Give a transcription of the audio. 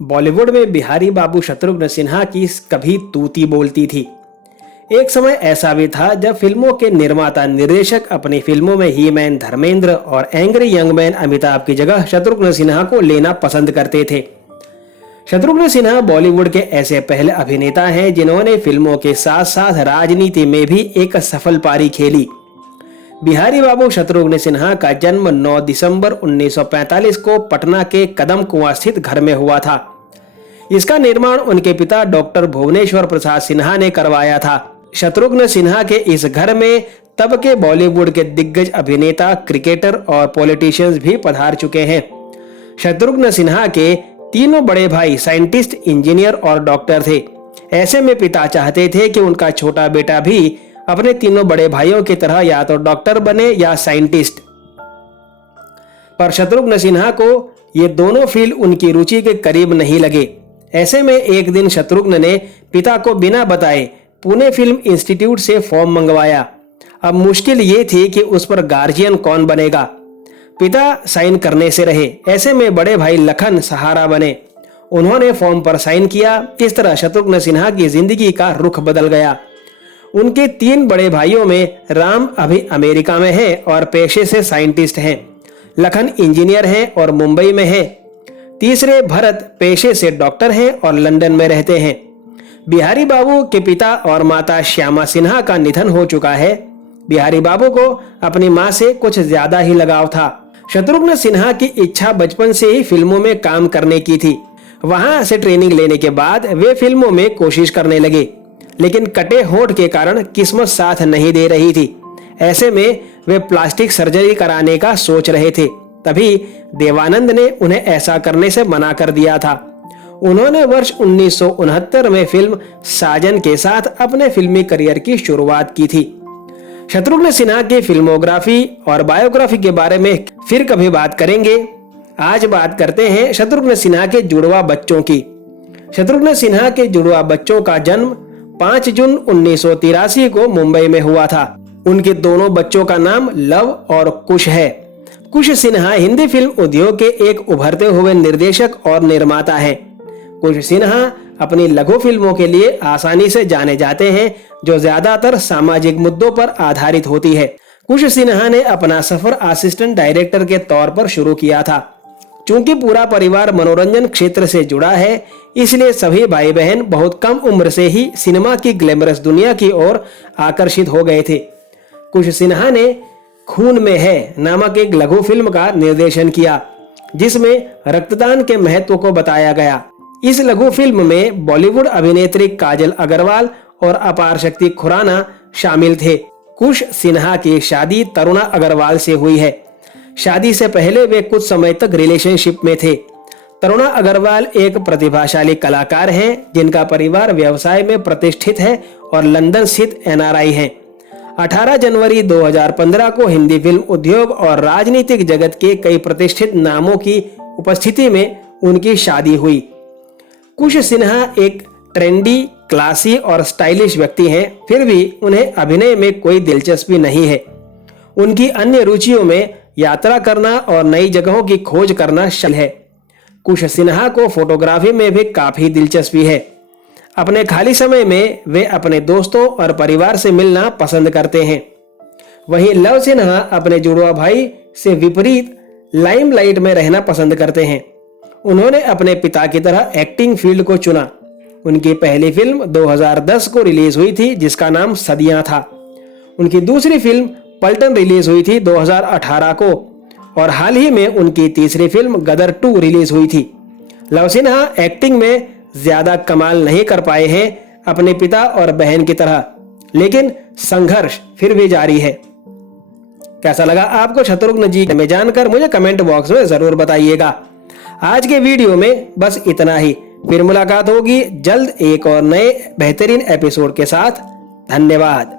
बॉलीवुड में बिहारी बाबू शत्रुघ्न सिन्हा की कभी तूती बोलती थी। एक समय ऐसा भी था जब फिल्मों के निर्माता निर्देशक अपनी फिल्मों में ही मैन धर्मेंद्र और एंग्री यंग मैन अमिताभ की जगह शत्रुघ्न सिन्हा को लेना पसंद करते थे। शत्रुघ्न सिन्हा बॉलीवुड के ऐसे पहले अभिनेता हैं जिन्होंने फिल्मों के साथ साथ राजनीति में भी एक सफल पारी खेली। बिहारी बाबू शत्रुघ्न सिन्हा का जन्म 9 दिसंबर 1945 को पटना के कदम कुआं स्थित घर में हुआ था। इसका निर्माण उनके पिता डॉक्टर भुवनेश्वर प्रसाद सिन्हा ने करवाया था। शत्रुघ्न सिन्हा के इस घर में तब के बॉलीवुड के दिग्गज अभिनेता, क्रिकेटर और पॉलिटिशियंस भी पधार चुके हैं। शत्रुघ्न सिन्हा के तीनों बड़े भाई साइंटिस्ट, इंजीनियर और डॉक्टर थे। ऐसे में पिता चाहते थे कि उनका छोटा बेटा भी अपने तीनों बड़े भाइयों की तरह या तो डॉक्टर बने या साइंटिस्ट। पर शत्रुघ्न सिन्हा को ये दोनों फील्ड उनकी रुचि के करीब नहीं लगे। ऐसे में एक दिन शत्रुघ्न ने पिता को बिना बताए पुणे फिल्म इंस्टीट्यूट से फॉर्म मंगवाया। अब मुश्किल ये थी कि उस पर गार्जियन कौन बनेगा। पिता साइन करने से रहे। ऐसे में बड़े भाई लखन सहारा बने। उन्होंने फॉर्म पर साइन किया। इस तरह शत्रुघ्न सिन्हा की जिंदगी का रुख बदल गया। उनके 3 बड़े भाइयों में राम अभी अमेरिका में है और पेशे से साइंटिस्ट हैं। लखन इंजीनियर हैं और मुंबई में है। तीसरे भरत पेशे से डॉक्टर हैं और लंदन में रहते हैं। बिहारी बाबू के पिता और माता श्यामा सिन्हा का निधन हो चुका है। बिहारी बाबू को अपनी मां से कुछ ज्यादा ही लगाव था। शत्रुघ्न सिन्हा की इच्छा बचपन से ही फिल्मों में काम करने की थी। वहां से ट्रेनिंग लेने के बाद वे फिल्मों में कोशिश करने लगे, लेकिन कटे होंठ के कारण किस्मत साथ नहीं दे रही थी। ऐसे में वे प्लास्टिक सर्जरी कराने का सोच रहे थे। तभी देवानंद ने उन्हें ऐसा करने से मना कर दिया था। उन्होंने वर्ष 1969 में फिल्म साजन के साथ अपने फिल्मी करियर की शुरुआत की थी। शत्रुघ्न सिन्हा की फिल्मोग्राफी और बायोग्राफी के बारे में फिर कभी बात करेंगे। आज बात करते हैं शत्रुघ्न सिन्हा के जुड़वा बच्चों की। शत्रुघ्न सिन्हा के जुड़वा बच्चों का जन्म 5 जून 1983 को मुंबई में हुआ था। उनके दोनों बच्चों का नाम लव और कुश है। कुश सिन्हा हिंदी फिल्म उद्योग के एक उभरते हुए निर्देशक और निर्माता हैं। कुश सिन्हा अपनी लघु फिल्मों के लिए आसानी से जाने जाते हैं, जो ज्यादातर सामाजिक मुद्दों पर आधारित होती है। कुश सिन्हा ने अपना सफर असिस्टेंट डायरेक्टर के तौर पर शुरू किया था। चूंकि पूरा परिवार मनोरंजन क्षेत्र से जुड़ा है, इसलिए सभी भाई बहन बहुत कम उम्र से ही सिनेमा की ग्लैमरस दुनिया की ओर आकर्षित हो गए थे। कुश सिन्हा ने खून में है नामक एक लघु फिल्म का निर्देशन किया, जिसमें रक्तदान के महत्व को बताया गया। इस लघु फिल्म में बॉलीवुड अभिनेत्री काजल अग्रवाल और अपार शक्ति खुराना शामिल थे। कुश सिन्हा की शादी तरुणा अग्रवाल से हुई है। शादी से पहले वे कुछ समय तक रिलेशनशिप में थे। तरुणा अग्रवाल एक प्रतिभाशाली कलाकार हैं, जिनका परिवार व्यवसाय में प्रतिष्ठित है और लंदन स्थित NRI हैं। 18 जनवरी 2015 को हिंदी फिल्म उद्योग और राजनीतिक जगत के कई प्रतिष्ठित नामों की उपस्थिति में उनकी शादी हुई। कुश सिन्हा एक ट्रेंडी, क्लासी और स्टाइलिश व्यक्ति हैं, फिर भी उन्हें अभिनय में कोई दिलचस्पी नहीं है। उनकी अन्य रुचियों में यात्रा करना और नई जगहों की खोज करना शामिल है। कुश सिन्हा को फोटोग्राफी में भी काफी दिलचस्पी है। अपने खाली समय में वे अपने दोस्तों और परिवार से मिलना पसंद करते हैं। वहीं लव सिन्हा अपने जुड़वा भाई से विपरीत लाइमलाइट में रहना पसंद करते हैं। उन्होंने अपने पिता की तरह एक्टिंग फील्ड को चुना। उनकी पहली फिल्म 2010 को रिलीज हुई थी, जिसका नाम सदियां था। उनकी दूसरी फिल्म पलटन रिलीज हुई थी 2018 को और हाल ही में उनकी तीसरी फिल्म गदर 2 रिलीज हुई थी। लव सिन्हा एक्टिंग में ज्यादा कमाल नहीं कर पाए हैं अपने पिता और बहन की तरह, लेकिन संघर्ष फिर भी जारी है। कैसा लगा आपको शत्रुघ्न जी में जानकर मुझे कमेंट बॉक्स में जरूर बताइएगा। आज के वीडियो में बस इतना ही। फिर मुलाकात होगी जल्द एक और नए बेहतरीन एपिसोड के साथ। धन्यवाद।